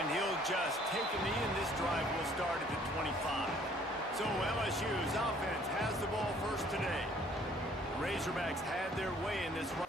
and he'll just take a knee, and this drive will start at the 25. So LSU's offense has the ball first today. Razorbacks had their way in this run.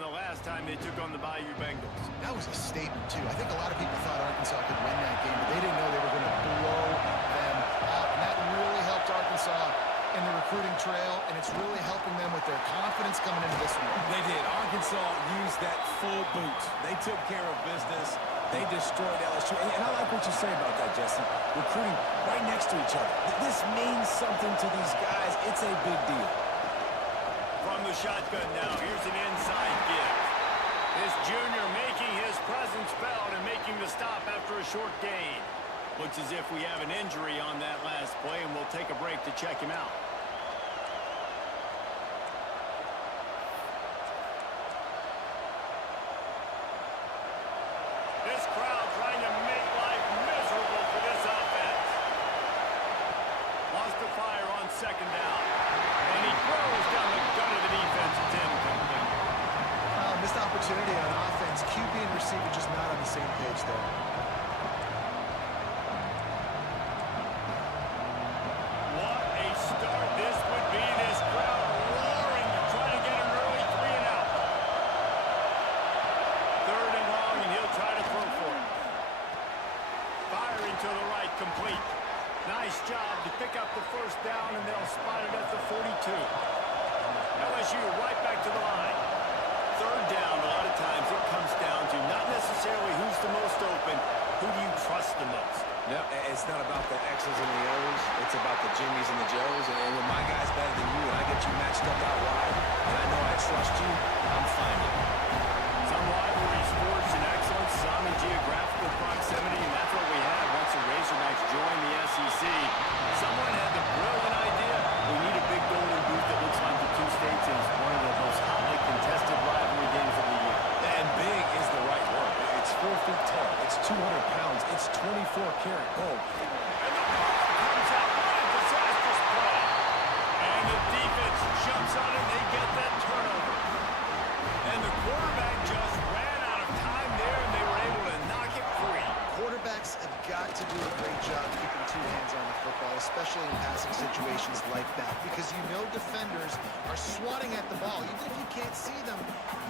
The last time they took on the Bayou Bengals. That was a statement, too. I think a lot of people thought Arkansas could win that game, but they didn't know they were going to blow them out. And that really helped Arkansas in the recruiting trail, and it's really helping them with their confidence coming into this one. They did. Arkansas used that full boot. They took care of business. They destroyed LSU. And I like what you say about that, Jesse. Recruiting right next to each other. This means something to these guys. It's a big deal. From the shotgun now, here's an inside give. This junior making his presence felt and making the stop after a short gain. Looks as if we have an injury on that last play, and we'll take a break to check him out. This crowd trying to make life miserable for this offense. Lost the fire on second down. And he throws down the gun of the defense. It's incomplete. Missed opportunity on offense. QB and receiver just not on the same page there. What a start this would be. This crowd roaring to try to get an early 3-and-out. Third and long, and he'll try to throw for it. Firing to the right, complete. Nice job to pick up the first down, and they'll spot it at the 42. LSU right back to the line. Third down, a lot of times it comes down to not necessarily who's the most open, who do you trust the most? Yep, it's not about the X's and the O's. It's about the Jimmies and the Joes. And when my guy's better than you and I get you matched up out wide, and I know I trust you, I'm fine with it. Some rivalry sports and excellence, some in geographical proximity, and that's what we had once the Razorbacks joined the SEC. Someone had the brilliant idea. We need a big golden boot that looks like the two states, and it's one of the most hotly contested rivalry games of the year. And big is the right word. It's 4 feet tall. It's 200 pounds. It's 24-karat gold. And the ball comes out. What a disastrous play. And the defense jumps on it. They get that turnover. And the quarterback just ran out of time there, and they were able to knock it free. Quarterbacks have got to do a great job keeping two hands on the football, especially in passing situations like that, because you know defenders are swatting at the ball. Even if you can't see them,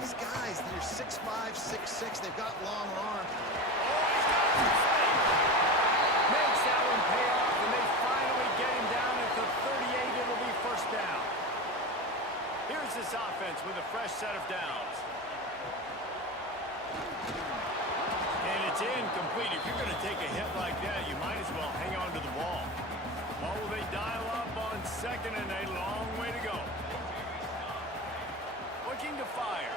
these guys, they're 6'5", 6'6", they've got long arms. Makes that one pay off, and they finally get him down at the 38. It'll be first down. Here's this offense with a fresh set of downs. And it's incomplete. If you're going to take a hit like that, you might as well hang on to the ball. What will they dial up on second and a long way to go? Looking to fire.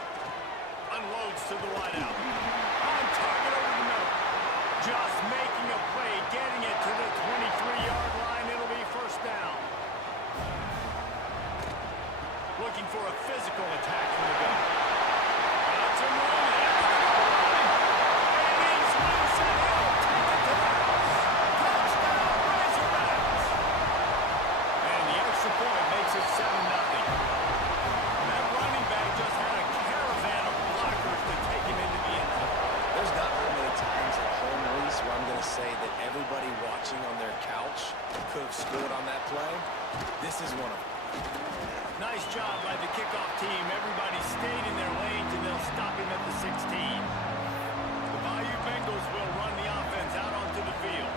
Unloads to the wideout. On target over the middle. Just making a play, getting it to the 23-yard line. It'll be first down. Looking for a physical attack from the gun. Got some room. And he's loose, and he'll take it to the house. Touchdown, Razorbacks. And the extra point makes it 7-0. That running back just had a caravan of blockers to take him into the end zone. There's not very many times at home, Reese, where I'm going to say that everybody watching on their couch could have scored on that play. This is one of them. Nice job by the kickoff team. Everybody stayed in their lanes, and they'll stop him at the 16. The Bayou Bengals will run the offense out onto the field.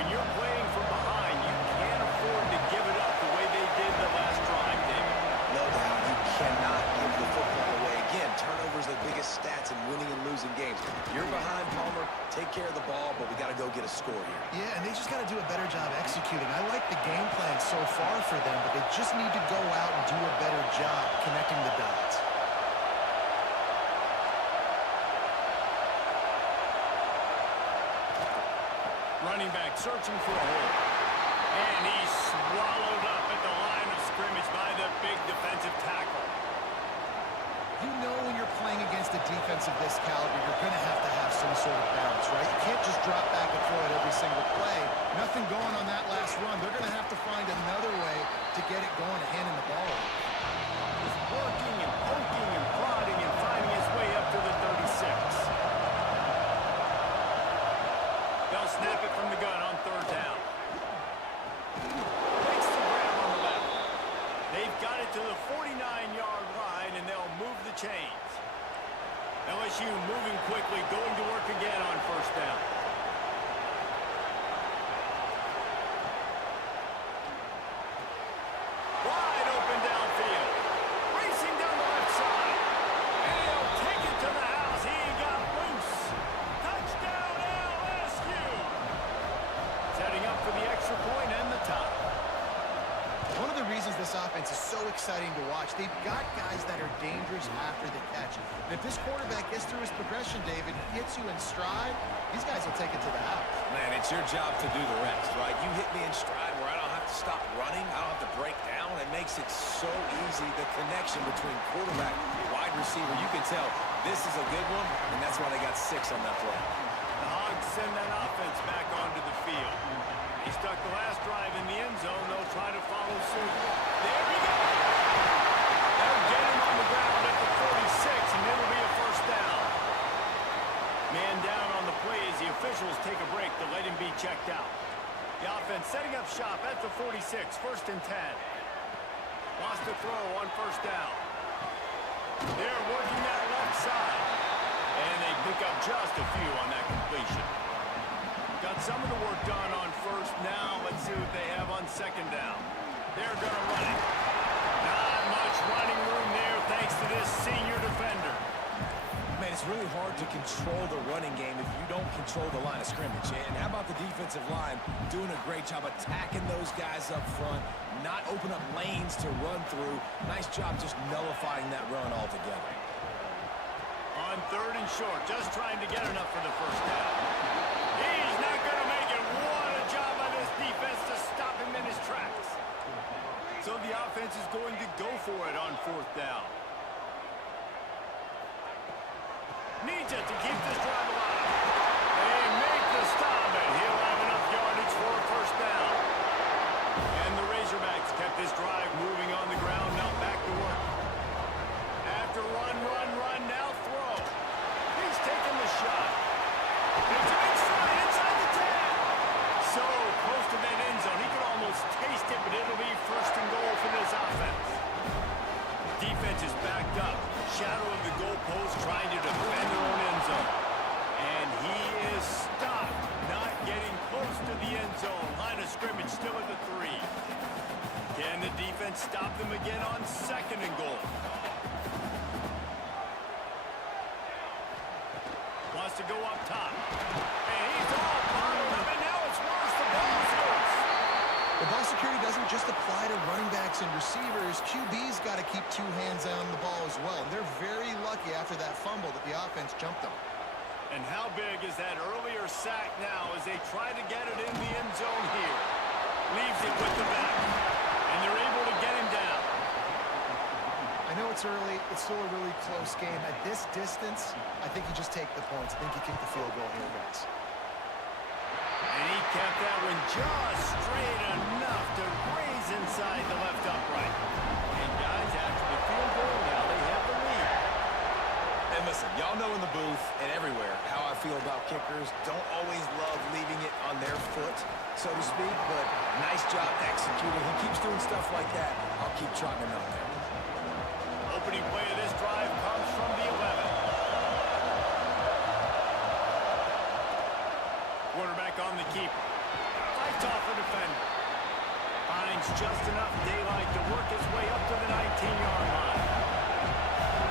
When you're playing from behind, you can't afford to give it up the way they did the last drive, David. No doubt, you cannot give the football away. Again, turnovers are the biggest stats in winning in in losing games. You're behind, Palmer. Take care of the ball, but we got to go get a score here. Yeah, and they just got to do a better job executing. I like the game plan so far for them, but they just need to go out and do a better job connecting the dots. Running back searching for a hole. And he's swallowed up at the line of scrimmage by the big defensive tackle. You know when you're playing against a defense of this caliber, you're going to have some sort of balance, right? You can't just drop back and throw it every single play. Nothing going on that last run. They're going to have to find another way to get it going and handing the ball. He's working and poking and prodding and finding his way up to the 36. They'll snap it from the gun on third down. Makes the grab on the left. They've got it to the 49-yard line, and they'll move the chains. LSU moving quickly, going to work again on first down. Wide open downfield. Racing down the left side. And he'll take it to the house. He got loose. Touchdown LSU. Setting up for the extra point and the tie. One of the reasons this offense is so exciting to watch, they've got guys that are dangerous after the catch. And if this quarterback gets through his progression, David, hits you in stride, these guys will take it to the house. Man, it's your job to do the rest, right? You hit me in stride where I don't have to stop running. I don't have to break down. It makes it so easy, the connection between quarterback and wide receiver. You can tell this is a good one, and that's why they got 6 on that play. The Hogs send that offense back onto the field. He stuck the last drive in the end zone. They'll try to follow suit. There we go. They'll get him on the ground at the 46, and it'll be a first down. Man down on the play as the officials take a break to let him be checked out. The offense setting up shop at the 46, first and 10. Lost the throw on first down. They're working that left side. And they pick up just a few on that completion. Got some of the work done on first. Now let's see what they have on second down. They're going to run it. Not much running room there thanks to this senior defender. Man, it's really hard to control the running game if you don't control the line of scrimmage. And how about the defensive line doing a great job attacking those guys up front, not open up lanes to run through. Nice job just nullifying that run altogether. On third and short, just trying to get enough for the first down. He's not going to make it. What a job by this defense to stop him in his tracks. So the offense is going to go for it on fourth down. Needs it to keep this drive alive. They make the stop, and he'll have enough yardage for a first down. And the Razorbacks kept this drive moving on the ground, now back to work. After run, now throw. He's taking the shot. It's a big stride inside the 10. So close to that end zone. He could almost taste it, but it'll be first and goal for this offense. Defense is backed up. Shadow of the goalpost trying to defend their own end zone. And he is stopped. Not getting close to the end zone. Line of scrimmage still at the 3. Can the defense stop them again on second and goal? Wants to go up top. And he's all bottled up, and now it's worse. The ball's loose. The ball security doesn't just apply to running backs and receivers. QB's got to keep 2 hands on the ball as well. And they're very lucky after that fumble that the offense jumped them. And how big is that earlier sack now as they try to get it in the end zone here? Leaves it with the back. And they're able to get him down. I know it's early. It's still a really close game. At this distance, I think you just take the points. I think you kick the field goal here, guys. And he kept that one just straight enough to graze inside the left upright. And guys, after the field goal, now they have the lead. And listen, y'all know in the booth and everywhere how I feel about kickers. Don't always love leaving it on their foot, so to speak, but nice job executing. He keeps doing stuff like that. I'll keep trotting him out there. Opening play of this drive comes from the 11. Quarterback on the keeper. Fights off the defender. Finds just enough daylight to work his way up to the 19-yard line.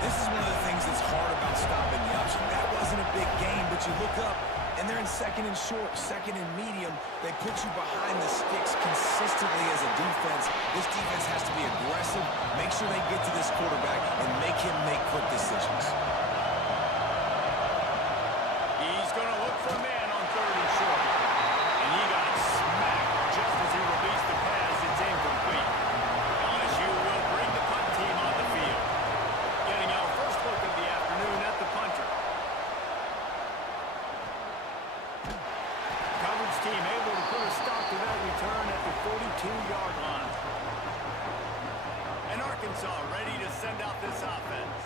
This is one of the things that's hard about stopping the option. That wasn't a big gain, but you look up, and they're in second and short, second and medium. They put you behind the sticks consistently as a defense. This defense has to be aggressive, make sure they get to this quarterback, and make him make quick decisions. He's going to look for a man on third and short. And he got smacked just as he released the pass. It's incomplete. LSU will bring the punt team on the field. Getting our first look of the afternoon at the punter. Coverage team able to put a stop to that return at the 42-yard line. And Arkansas ready to send out this offense.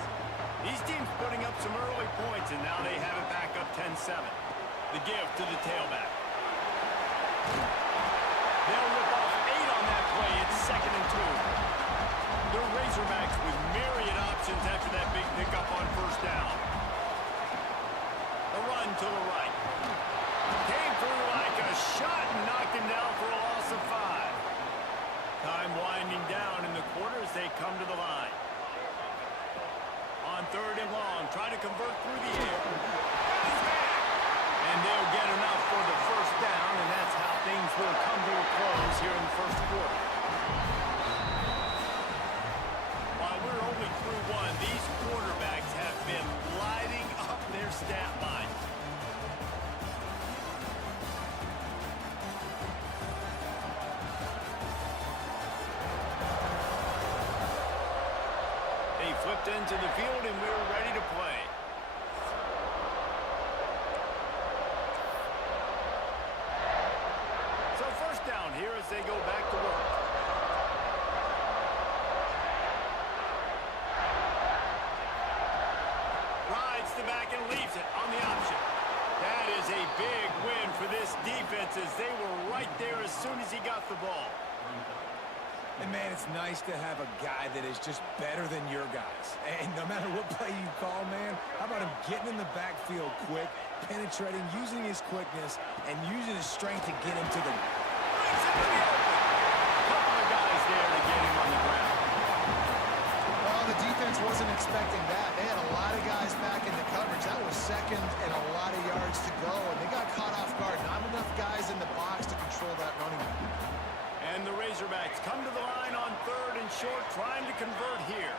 These teams putting up some early points, and now they have it back up 10-7. The give to the tailback. They'll rip off 8 on that play. It's second and 2. The Razorbacks with myriad options after that big pickup on first down. The run to the right. Came through like a shot and knocked him down for a loss of 5. Time winding down in the quarter as they come to the line. On third and long, trying to convert through the air. He's back. And they'll get enough for the first down, and that's how things will come to a close here in the first quarter. While we're only through one, these quarterbacks have been lighting up their stat line. They flipped into the field, and we're ready to play. So first down here as they go back to work. Rides the back and leaves it on the option. That is a big win for this defense as they were right there as soon as he got the ball. And, man, it's nice to have a guy that is just better than your guys. And no matter what play you call, man, how about him getting in the backfield quick, penetrating, using his quickness, and using his strength to get him to the... Brings it to the open. A couple of guys there to get him on the ground. Well, the defense wasn't expecting that. They had a lot of guys back in the coverage. That was second and a lot of yards to go, and they got caught off guard. Not enough guys in the box to control that running game. And the Razorbacks come to the line on third and short, trying to convert here.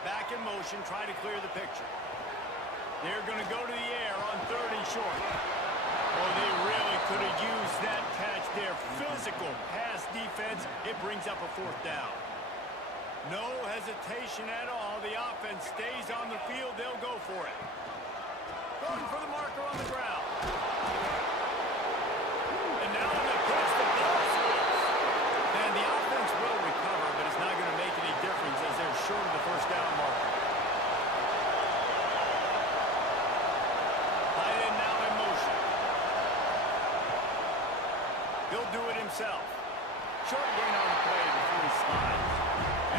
Back in motion, trying to clear the picture. They're going to go to the air on third and short. Oh, they really could have used that catch there. Physical pass defense. It brings up a fourth down. No hesitation at all. The offense stays on the field. They'll go for it. Going for the marker on the ground. And now in the pitch, the ball swings. And the offense will recover, but it's not going to make any difference as they're short of the first down marker. Tight end now in motion. He'll do it himself. Short gain on the play before he slides.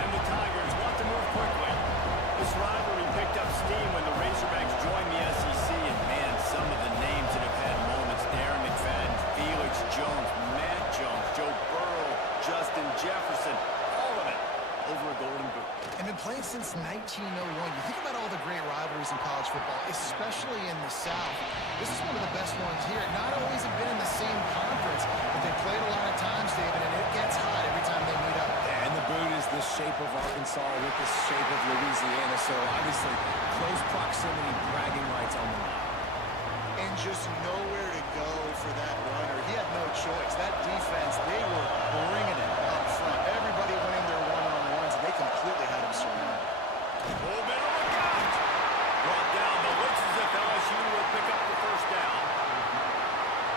And the Tigers want to move quickly. This rivalry picked up steam when the Razorbacks joined the SEC, and man, some of the names that have had moments: Darren McFadden, Felix Jones, Matt Jones, Joe Burrow, Justin Jefferson, all of it over a Golden Boot. And been playing since 1901. You think about all the great rivalries in college football, especially in the South. This is one of the best ones here. Not always have been in the same conference, but they played a lot of times, David, and it gets hot every time they meet up. And the boot is the shape of Arkansas with the shape of Louisiana, so obviously close proximity, bragging rights on the line. And just nowhere to go for that runner. He had no choice. That defense, they were bringing it up front. Everybody winning their one-on-ones, and they completely had him surrounded. Full bit of a count. Brought down. The looks as if LSU will pick up the first down.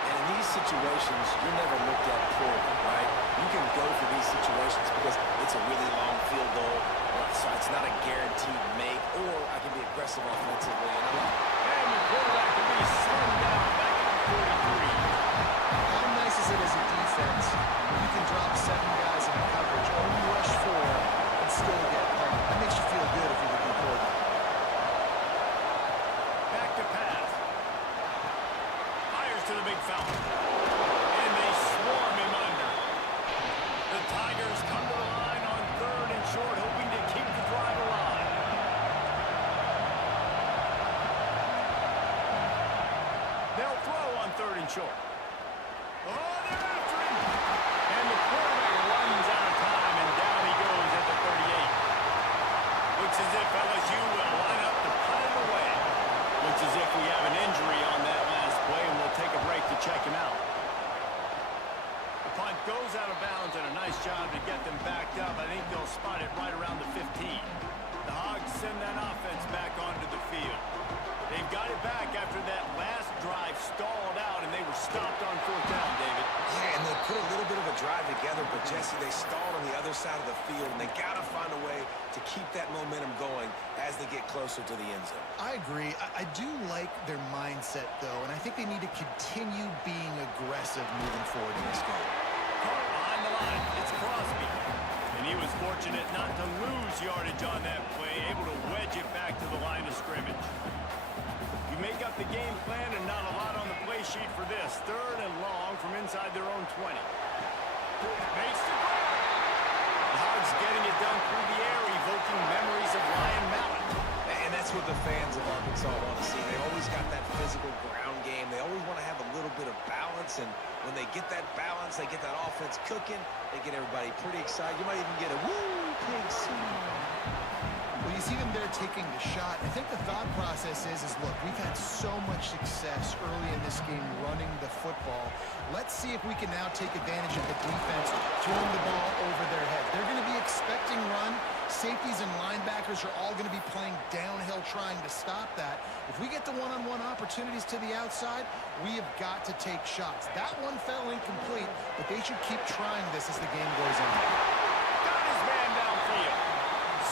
And in these situations, you're never looked at poorly, right? You can go for these situations because it's a really long field goal, so it's not a guaranteed make, or I can be aggressive offensively. And your quarterback will be slammed down back at the 43. How nice is it as a defense when you can drop 7 guys in coverage, only rush 4, and still get pumped? That makes you feel good if you're the good quarterback. Back to pass. Fires to the big fella. And they swarm him under. The Tigers come to the line on third and short, hoping to keep the drive alive. short. Oh, they're after him. And the quarterback runs out of time, and down he goes at the 38. Looks as if LSU will line up to punt it away. Looks as if we have an injury on that last play, and we'll take a break to check him out. The punt goes out of bounds, and a nice job to get them backed up. I think they'll spot it right around the 15. The Hogs send that offense back onto the field. They've got it back after that last drive stalled out, and they were stopped on 4th down, David. Yeah, and they put a little bit of a drive together, but, Jesse, they stalled on the other side of the field, and they got to find a way to keep that momentum going as they get closer to the end zone. I agree. I do like their mindset, though, and I think they need to continue being aggressive moving forward in this game. Caught behind the line. It's Crosby. And he was fortunate not to lose yardage on that play, able to wedge it back to the line of scrimmage. You make up the game plan and not a lot on the play sheet for this. 3rd and long from inside their own 20. Makes the grab. The Hogs getting it done through the air, evoking memories of Ryan Mallett. And that's what the fans of Arkansas want to see. They always got that physical ground game. They always want to have a little bit of balance, and when they get that balance, they get that offense cooking, they get everybody pretty excited. You might even get a woo, pig Well, you see them there taking the shot. I think the thought process is look, we've had so much success early in this game running the football. Let's see if we can now take advantage of the defense throwing the ball over their head. They're going to be expecting run. Safeties and linebackers are all going to be playing downhill trying to stop that. If we get the one-on-one opportunities to the outside, we have got to take shots. That one fell incomplete, but they should keep trying this as the game goes on. Got his man downfield.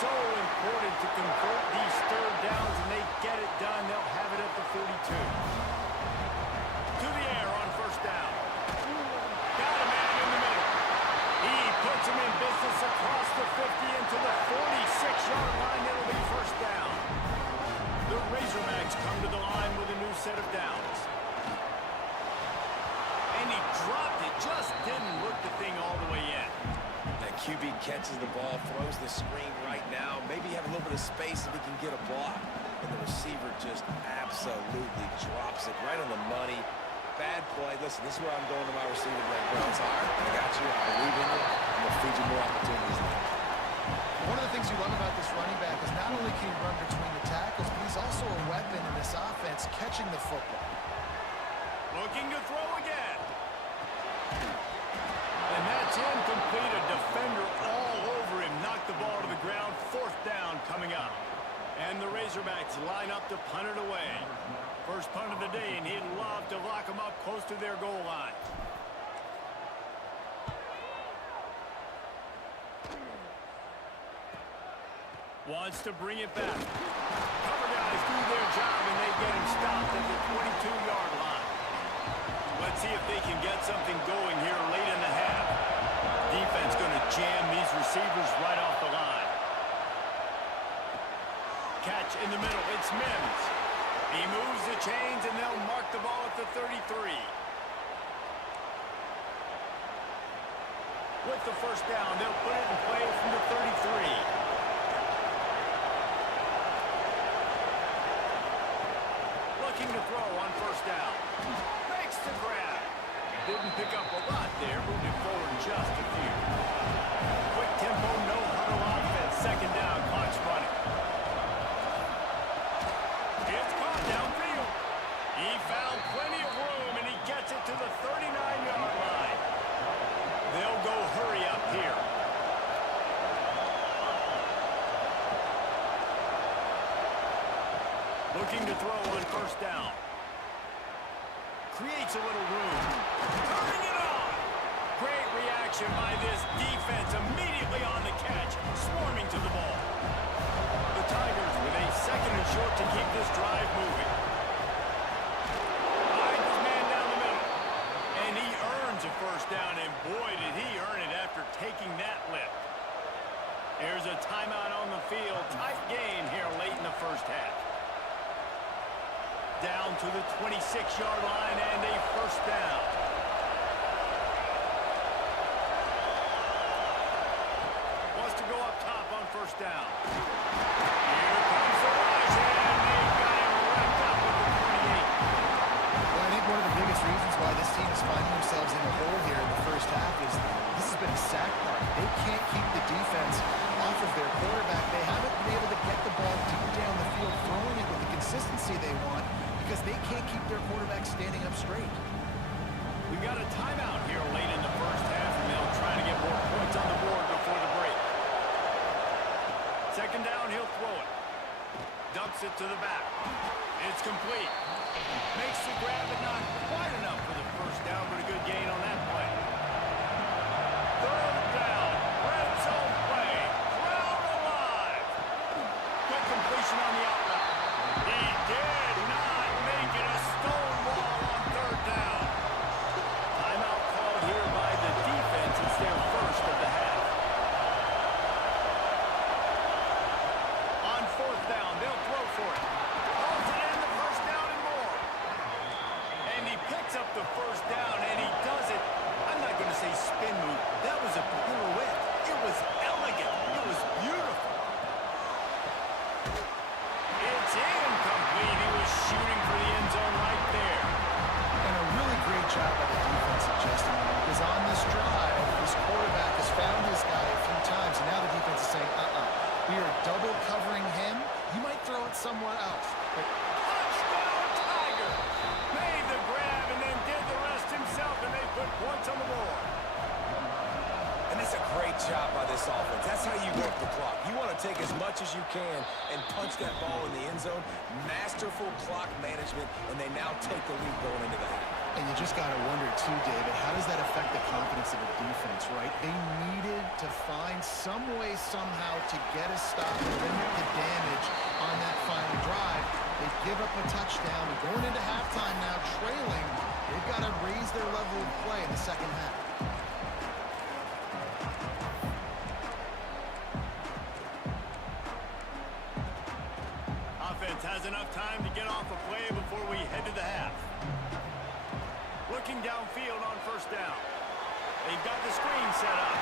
So important to convert these 3rd downs, and they get it done. They'll have it at the 42. To the air on 1st down. Got a man in the middle. He puts him in business across the 50 into the 46-yard line. It'll be 1st down. The Razorbacks come to the line with a new set of downs. And he dropped it. Just didn't look the thing all the way in. That QB catches the ball, throws the screen right now. Maybe have a little bit of space if he can get a block. And the receiver just absolutely drops it right on the money. Bad play. Listen, this is where I'm going to my receiver. It's all right. I got you. I believe in you. I'm going to feed you more opportunities now. One of the things you love about this running back is not only can he run between the tackles, but he's also a weapon in this offense catching the football. Looking to throw again. And that's incomplete. A defender all over him. Knocked the ball to the ground. 4th down coming up. And the Razorbacks line up to punt it away. First punt of the day, and he'd love to lock them up close to their goal line. Wants to bring it back. Cover guys do their job, and they get him stopped at the 22-yard line. Let's see if they can get something going here late in the half. Defense going to jam these receivers right off the line. Catch in the middle. It's Mims. He moves the chains, and they'll mark the ball at the 33. With the 1st down, they'll put it in play from the 33. Looking to throw on 1st down. Makes the grab. Didn't pick up a lot there. Moved it forward just a few. Quick tempo, no huddle offense. 2nd down, clock's running. It's caught downfield. He found plenty of room, and he gets it to the 39-yard line. They'll go hurry up here. Looking to throw on 1st down. Creates a little room. Turning it on. Great reaction by this defense. Immediately on the catch. Swarming to the ball. The Tigers with a 2nd and short to keep this drive moving. Finds his man down the middle. And he earns a 1st down. And boy, did he earn it after taking that lift. There's a timeout on the field. Tight game here late in the 1st half. Down to the 26-yard line and a 1st down. Wants to go up top on 1st down. Here comes the rush, and they've got him wrapped up with the 28. Well, I think one of the biggest reasons why standing up straight. We've got a timeout here late in the first half, and they'll try to get more points on the board before the break. Second down, he'll throw it. Dumps it to the back. It's complete. Makes the grab, but not quite enough for the first down, but a good gain on that play. Third down, red zone play. Crowd alive. Quick completion on the out route. He did not make it a stonewall on third down. Timeout called here by the defense. It's their first of the half. On fourth down, they'll throw for it. Holds it in, the first down and more. And he picks up the first down, and he does it. I'm not going to say spin move. That was a pirouette. It was elegant. It was beautiful. It's incomplete. He was shooting for the end zone right there. And a really great job by the defensive Justin, because on this drive, this quarterback has found his guy a few times, and now the defense is saying, we are double covering him. You might throw it somewhere else. But Touchdown, Tiger! Made the grab and then did the rest himself, and they put points on the board. And that's a great job by this offense. That's how you work the clock. You want to take as much as you can and punch that ball in the end zone. Masterful clock management, and they now take the lead going into the half. And you just got to wonder, too, David, how does that affect the confidence of the defense, right? They needed to find some way, somehow, to get a stop and limit the damage on that final drive. They give up a touchdown. And going into halftime now, trailing, they've got to raise their level of play in the second half. Offense has enough time to get off a play before we head to the half. Looking downfield on first down. They've got the screen set up.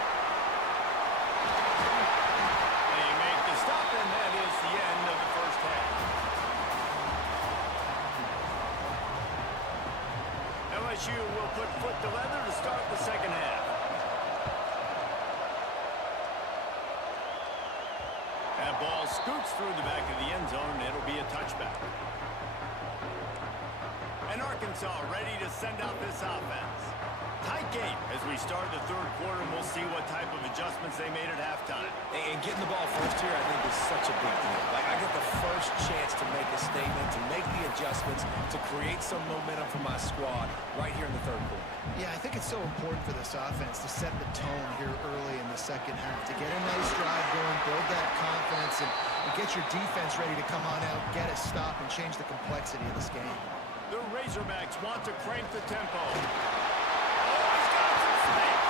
They make the stop, and that is the end of the first half. LSU will put foot to leather to start the second half. That ball scoots through the back of the end zone, and it'll be a touchback. And Arkansas ready to send out this offense. Tight game as we start the third quarter, and we'll see what type of adjustments they made at halftime. And getting the ball first here, I think, is such a big deal. Like, I get the first chance to make a statement, to make the adjustments, to create some momentum for my squad right here in the third quarter. Yeah, I think it's so important for this offense to set the tone here early in the second half, to get a nice drive going, build that confidence, and get your defense ready to come on out, get a stop, and change the complexity of this game. The Razorbacks want to crank the tempo. Oh, he's got some space.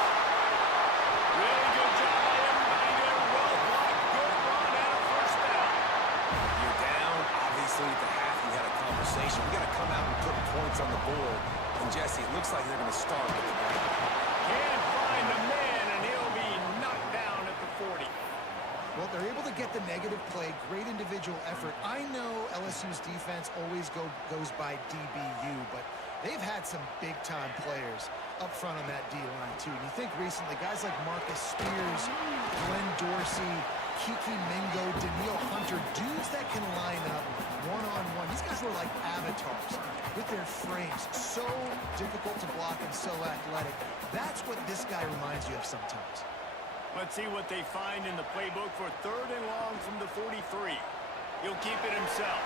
Really good job by everybody there. Well blocked, good run, and a first down. You're down. Obviously, at the half, you had a conversation. We got to come out and put points on the board. And, Jesse, it looks like they're going to start with the ground. Can't find the man, and he'll be knocked down at the 40. Well, they're able to get the negative play, great individual effort. I know LSU's defense always goes by DBU, but they've had some big-time players up front on that D-line, too. And you think recently, guys like Marcus Spears, Glenn Dorsey, Kiki Mingo, Daniil Hunter, dudes that can line up one-on-one. These guys were like avatars with their frames. So difficult to block and so athletic. That's what this guy reminds you of sometimes. Let's see what they find in the playbook for third and long from the 43. He'll keep it himself.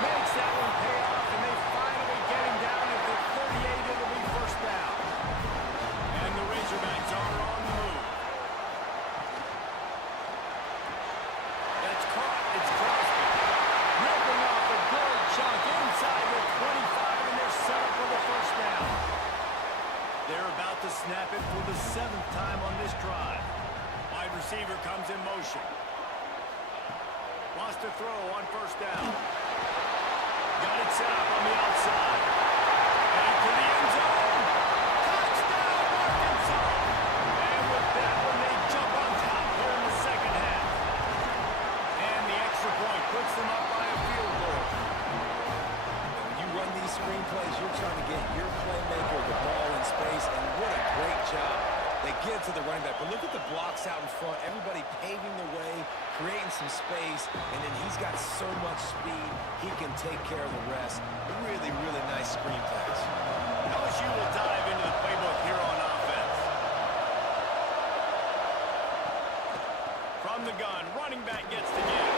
Makes that one pay off, and they finally get him down at the 38. It'll be first down. And the Razorbacks are on the move. That's caught. It's Crosby. Ripping off a good chunk inside the 25, and they're set up for the first down. They're about to snap it for the 7th time on this drive. Wide receiver comes in motion. Wants to throw on first down. Got it set up on the outside. And to the end zone. Touchdown, Arkansas! And with that one, they jump on top here in the second half. And the extra point puts them up by a field goal. When you run these screenplays, you're trying to get your playmaker the ball in space, and what a great job. They get it to the running back, but look at the blocks out in front. Everybody paving the way, creating some space, and then he's got so much speed. he can take care of the rest. Really, really nice screen pass. LSU will dive into the playbook here on offense. From the gun, running back gets the give.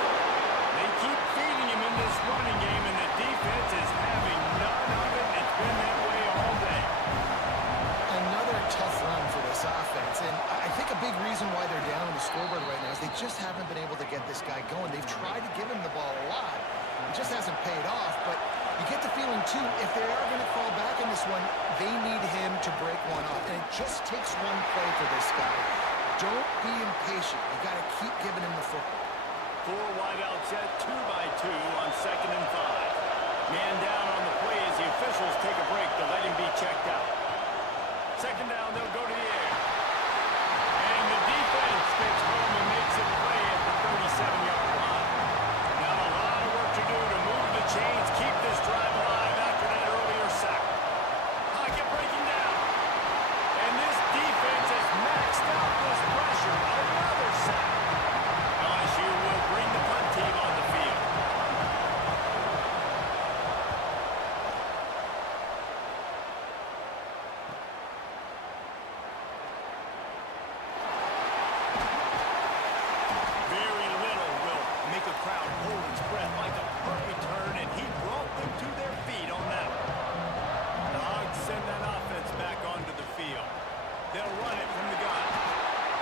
They keep feeding him in this running game, and the defense is having none of it. It's been that way all day. Another tough run for this offense, and I think a big reason why they're down on the scoreboard right now is they just haven't been able to get this guy going. They've tried to give him the ball a lot. It just hasn't paid off, but you get the feeling, too, if they are going to fall back in this one, they need him to break one off, and it just takes one play for this guy. Don't be impatient. You got to keep giving him the football. 4 wide out set, 2 by 2 on 2nd and 5. Man down on the play as the officials take a break to let him be checked out. 2nd down, they'll go to the air. And the defense gets home and makes a play at the 37-yard line. Now a lot of work to do to move the chains, keep this drive alive after that earlier sack. Pocket breaking down. And this defense has maxed out this pressure. Another sack. LSU will bring the punt team on the field. Very little will make a crowd hold its breath like a punt return, and he brought them to their feet on that one. The Hogs send that offense back onto the field. They'll run it from the gun.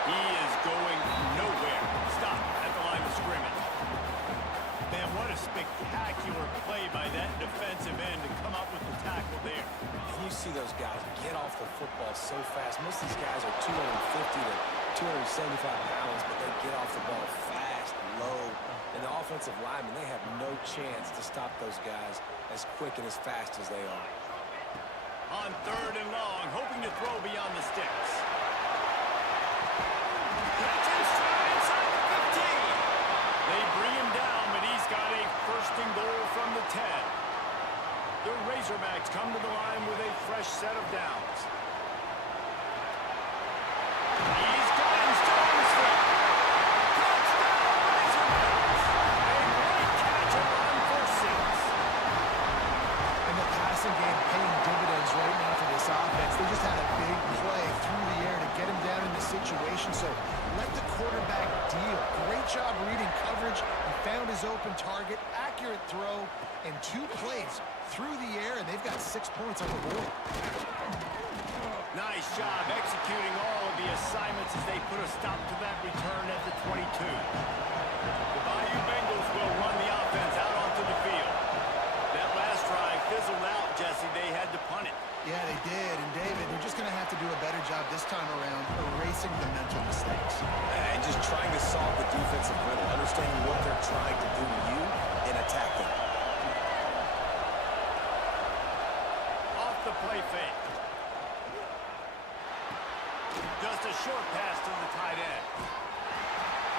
He is going nowhere. Stop at the line of scrimmage. Man, what a spectacular play by that defensive end to come up with the tackle there. And you see those guys get off the football so fast. Most of these guys are 250 to 275 pounds, but they get off the ball fast, low. And the offensive linemen, they have no chance to stop those guys as quick and as fast as they are. On 3rd and long, hoping to throw beyond the sticks. Gets in stride inside the 15. They bring him down, but he's got a 1st and goal from the 10. The Razorbacks come to the line with a fresh set of downs. He's got him still on his feet. Touchdown, Razorbacks! A great catch and run for 6. And the passing game paying dividends right now for this offense. They just had a big play through the air to get him down in the situation, so let the quarterback deal. Great job reading coverage. He found his open target, accurate throw, and 2 plays through the air, and they've got 6 points on the board. Nice job executing all of the assignments as they put a stop to that return at the 22. The Bayou Bengals will run the offense out onto the field. That last drive fizzled out, Jesse. They had to punt it. Yeah, they did, and David, they're just going to have to do a better job this time around erasing the mental mistakes. And just trying to solve the defensive riddle, understanding what they're trying to do to you and attack them. Off the play fake. Just a short pass to the tight end.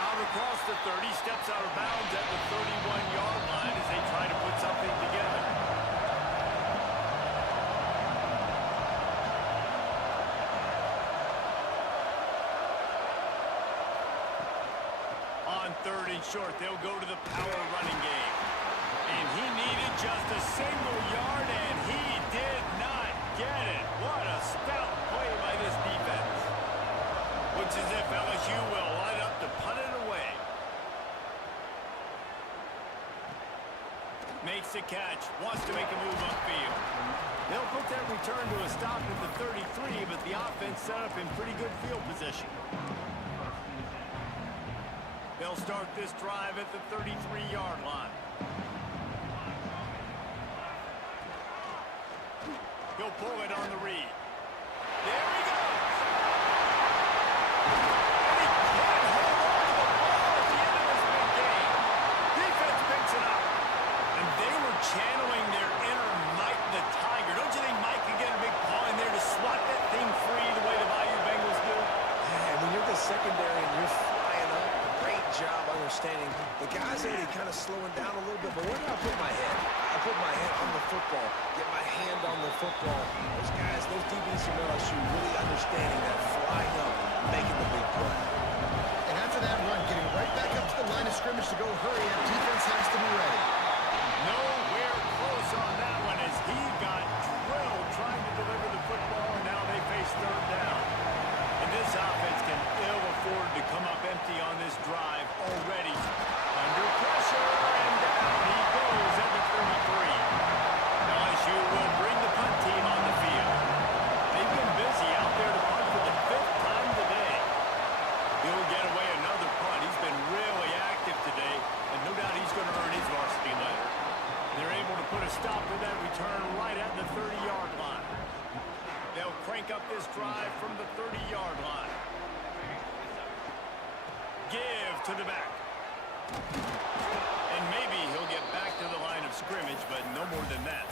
Out across the 30, steps out of bounds at the 31-yard line as they try to put something together. On 3rd and short, they'll go to the power running game. And he needed just a single yard, and he did not get it. What a stout play by this defense. Looks as if LSU will line up to punt it away. Makes the catch, wants to make a move upfield. They'll put that return to a stop at the 33, but the offense set up in pretty good field position. They'll start this drive at the 33-yard line. He'll pull it on the read. There he goes! And he can't hold on to the ball at the end of this big game. Defense picks it up. And they were channeling their inner Mike the Tiger. Don't you think Mike could get a big paw in there to swat that thing free the way the Bayou Bengals do? And when you're the secondary and you're flying up, great job understanding. The guys ain't kind of slowing down a little bit, but where do I put my head? I put my head on the football, get my hand on the football. Those guys, those DBs from LSU really understanding that, flying up, making the big play. And after that run, getting right back up to the line of scrimmage to go hurry up, defense has to be ready. No put a stop to that return right at the 30-yard line. They'll crank up this drive from the 30-yard line. Give to the back. And maybe he'll get back to the line of scrimmage, but no more than that.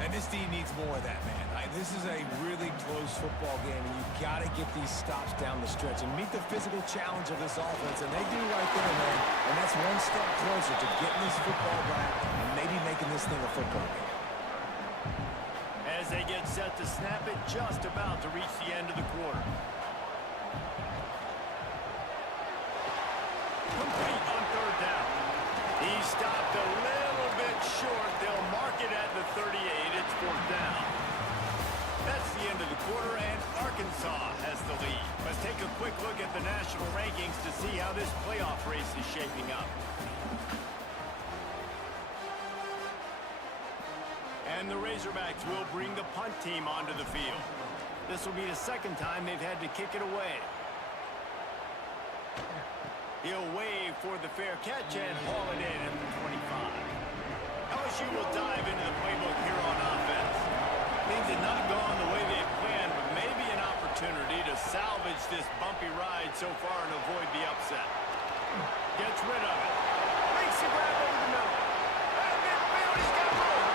And this team needs more of that, man. This is a really close football game, and you've got to get these stops down the stretch and meet the physical challenge of this offense, and they do right there, man. And that's one step closer to getting this football back and maybe making this thing a football game. As they get set to snap it, just about to reach the end of the quarter. Complete on third down. He stopped a little bit short. They'll mark it at the 38. It's fourth down. That's the end of the quarter, and Arkansas has the lead. Let's take a quick look at the national rankings to see how this playoff race is shaping up. And the Razorbacks will bring the punt team onto the field. This will be the second time they've had to kick it away. He'll wave for the fair catch and haul it in at the 25. LSU will dive into the playbook here on offense. Things have not gone the way they planned, but maybe an opportunity to salvage this bumpy ride so far and avoid the upset. Gets rid of it. Makes the grab over the middle. At midfield, he's got room.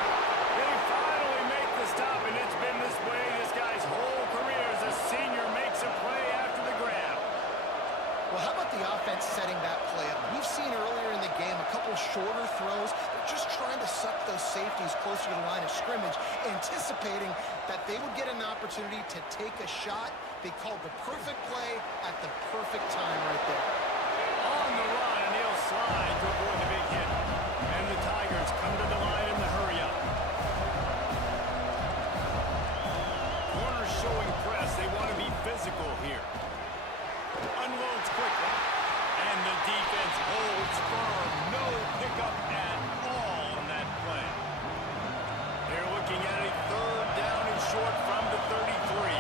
They finally make the stop, and it's been this way this guy's whole career as a senior makes a play after the grab. Well, how about the offense setting that play up? We've seen earlier in the game a couple shorter throws. They're just trying to suck those safeties closer to the line of scrimmage, anticipating that they would get an opportunity to take a shot. They called the perfect play at the perfect time right there. On the run, and he'll slide to avoid the big hit. And the Tigers come to the line in the hurry-up. Corners showing press. They want to be physical here. Unloads quickly. And the defense holds firm. No pickup at all on that play. They're looking at a third down and short from the 33.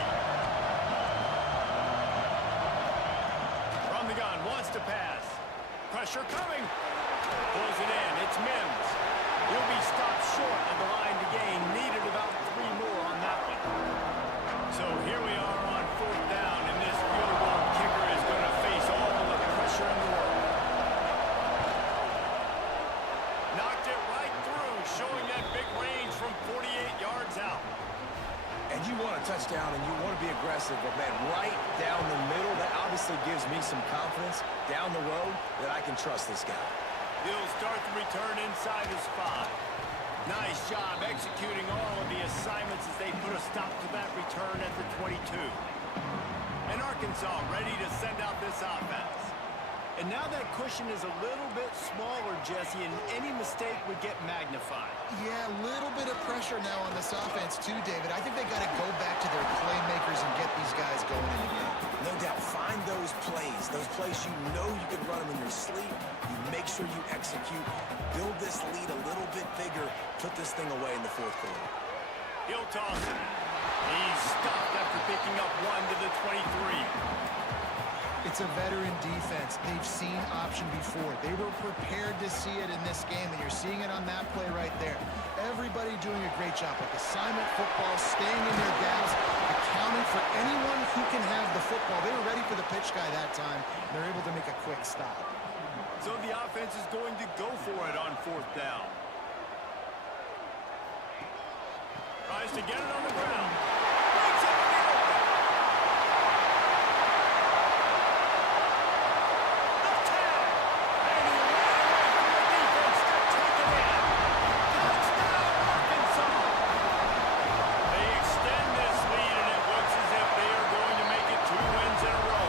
From the gun, wants to pass. Pressure coming. Pulls it in. It's Mims. He'll be stopped short of the line to gain. Needed about 3 more on that one. So here we are on fourth down, and this field goal kicker is going to face all the pressure in the world. Knocked it right through, showing that big range from 48 yards out. And you want a touchdown, and you want to be aggressive, but, man, right down the middle, that obviously gives me some confidence down the road that I can trust this guy. He'll start the return inside his 5. Nice job executing all of the assignments as they put a stop to that return at the 22. And Arkansas ready to send out this offense. And now that cushion is a little bit smaller, Jesse, and any mistake would get magnified. Yeah, a little bit of pressure now on this offense too, David. I think they got to go back to their playmakers and get these guys going in again. No doubt, find those plays you know you can run them in your sleep. You make sure you execute, build this lead a little bit bigger, put this thing away in the fourth quarter. He'll toss it. He's stopped after picking up 1 to the 23. It's a veteran defense. They've seen option before. They were prepared to see it in this game, and you're seeing it on that play right there. Everybody doing a great job with assignment football, staying in their gaps, accounting for anyone who can have the football. They were ready for the pitch guy that time. They're able to make a quick stop. So the offense is going to go for it on fourth down. Tries to get it on the ground. Breaks it in the open. The tag. And he ran away from the defense to take it in. Touchdown, Arkansas. They extend this lead, and it looks as if they are going to make it 2 wins in a row.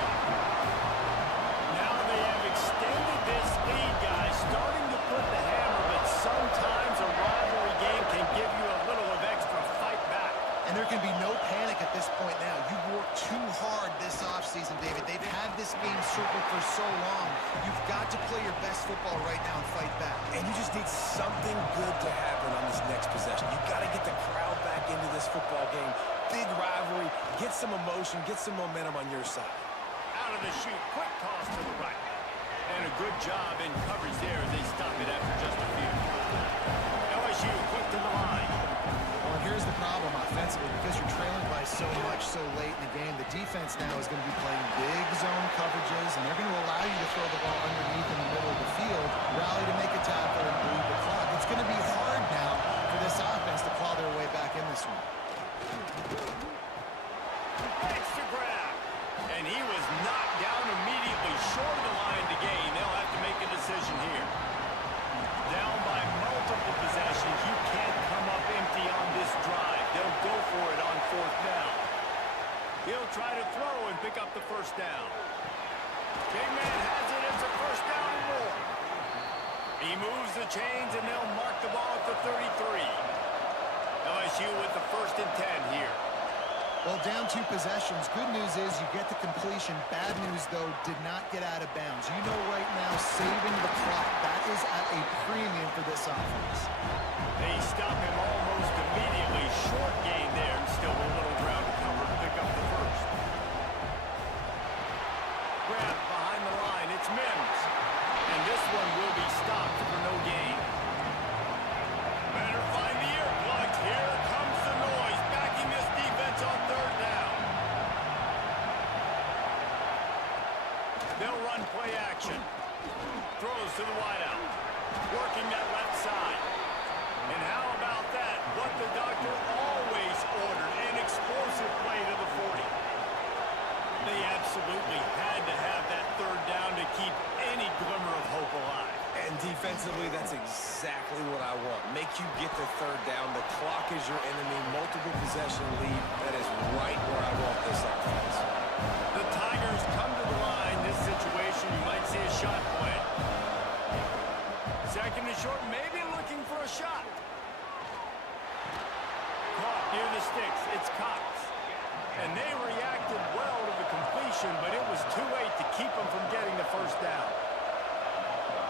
Now they have extended this lead, guys, starting to put the hammer, but sometimes a rivalry game can give you a little of extra fight back. And there can be no panic at this point now. You've worked too hard this offseason, David. They've had this game circled for so long. You've got to play your best football right now and fight back. And you just need something good to happen on this next possession. You've got to get the crowd back into this football game. Big rivalry. Get some emotion. Get some momentum on your side. Out of the chute, quick toss to the right. And a good job in coverage there as they stop it after just a few. LSU the defense now is going to be playing big zone coverages, and they're going to allow you to throw the ball underneath in the middle of the field, rally to make a tackle, and bleed the clock. It's going to be hard now for this offense to claw their way back in this one. Makes the grab, and he was knocked down immediately short of the line to gain. They'll have to make a decision here. Down by multiple possessions, you can't come up empty on this drive. They'll go for it on 4th down. He'll try to throw and pick up the 1st down. Big man has it. It's a 1st down and more. He moves the chains, and they'll mark the ball at the 33. LSU with the 1st and 10 here. Well, down 2 possessions. Good news is you get the completion. Bad news, though, did not get out of bounds. You know right now, saving the clock, that is at a premium for this offense. They stop him almost immediately. Short gain there, and still a little ground to cover to pick up the 1st. Grab behind the line. It's Mims. And this one will be stopped for no gain. Better find the earplugs. Here comes the noise. Backing this defense on 3rd down. They'll run play action. Throws to the wideout. Working that left side. And how about that? What the doctor always ordered. An explosive play to the 40. They absolutely had to have that 3rd down to keep any glimmer of hope alive. And defensively, that's exactly what I want. Make you get the 3rd down. The clock is your enemy. Multiple possession lead. That is right where I want this offense. The Tigers come to the line. This situation, you might see a shot play. 2nd and short, maybe looking for a shot. Caught near the sticks. It's Cox. And they reacted well to the completion, but it was too late to keep them from getting the 1st down.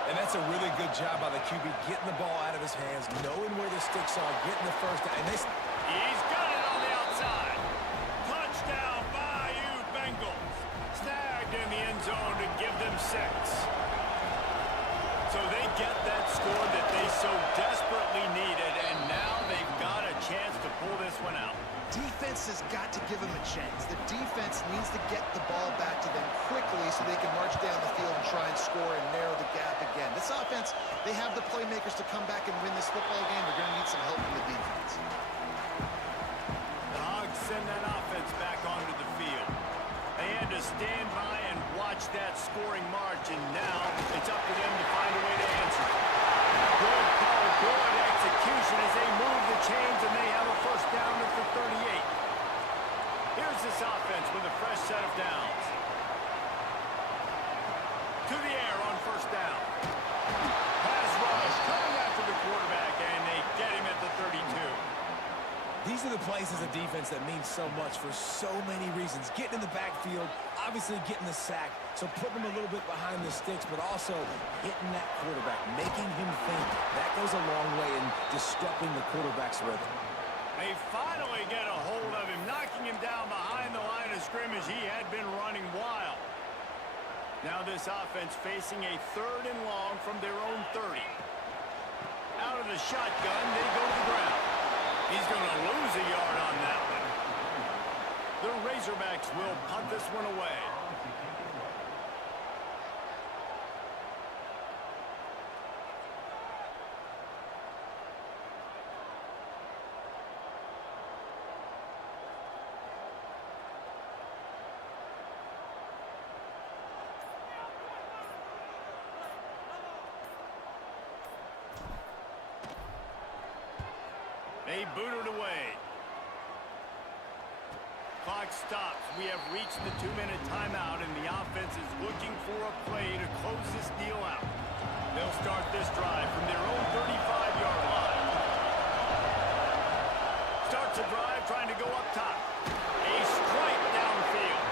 And that's a really good job by the QB, getting the ball out of his hands, knowing where the sticks are, getting the 1st down. And he's got it on the outside. Touchdown, Bayou Bengals. Snagged in the end zone to give them 6. So they get that score that they so desperately needed, and now they've got a chance to pull this one out. Defense has got to give them a chance. The defense needs to get the ball back to them quickly so they can march down the field and try and score and narrow the gap again. This offense, they have the playmakers to come back and win this football game. They're going to need some help from the defense. The Hogs send that offense back onto the field. They had to stand by and watch that scoring march, and now it's up to them to find a way to answer. Good call, good execution as they move the chains, and they have a 1st down at the 38. Here's this offense with a fresh set of downs. To the air on 1st down. Pass rush coming after the quarterback, and they get him at the 32. These are the plays as a defense that mean so much for so many reasons. Getting in the backfield, obviously getting the sack, so putting them a little bit behind the sticks, but also hitting that quarterback, making him think. That goes a long way in disrupting the quarterback's rhythm. They finally get a hold of him, knocking him down behind the line of scrimmage. He had been running wild. Now this offense facing a 3rd and long from their own 30. Out of the shotgun, they go to the ground. He's going to lose a yard on that one. The Razorbacks will punt this one away. They boot it away. Clock stops. We have reached the 2-minute timeout, and the offense is looking for a play to close this deal out. They'll start this drive from their own 35-yard line. Starts a drive trying to go up top. A strike downfield.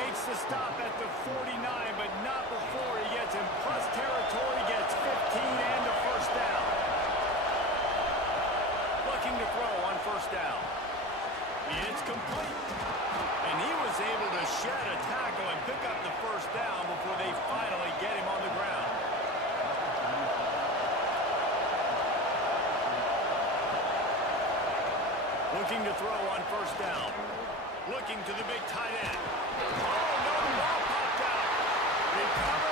Makes the stop at the 49, but not before he gets in plus territory, gets 15 and a 1st down. Looking to throw on 1st down. It's complete. And he was able to shed a tackle and pick up the 1st down before they finally get him on the ground. Looking to throw on 1st down. Looking to the big tight end. Oh, no, the ball popped out. Recovered.